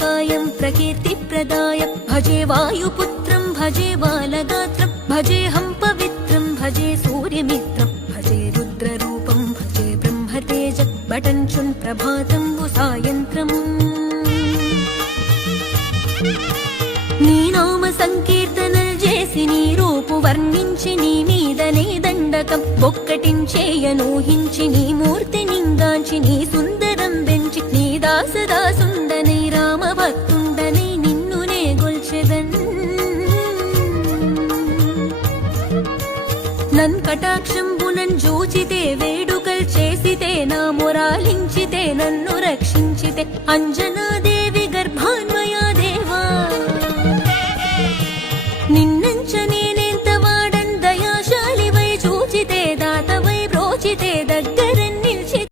कायं प्रकीर्तिप्रदाय भजे वायुपुत्रं भजे बालगात्रं भजेऽहं पवित्रं भजे सूर्यमित्रं भजे रुद्ररूपं भजे ब्रह्मतेज बटञ्चुन् प्रभातं सायन्त्रम् నీ నామ సంకీర్తనలు చేసి నీ రూపు వర్ణించి నీ మీదనే దండకం ఒక్కటించేయనూహించి నీ మూర్తి నింగాంచి నీ సుందరం పెంచి నీ దాసదాసుండనై రామభక్తుండనై నిన్నునే గొల్చెదన్ నన్ కటాక్షంబునన్ జూచితే వేడుకల్ చేసితే నా మొరాలించితే నన్ను రక్షించితే అంజనాది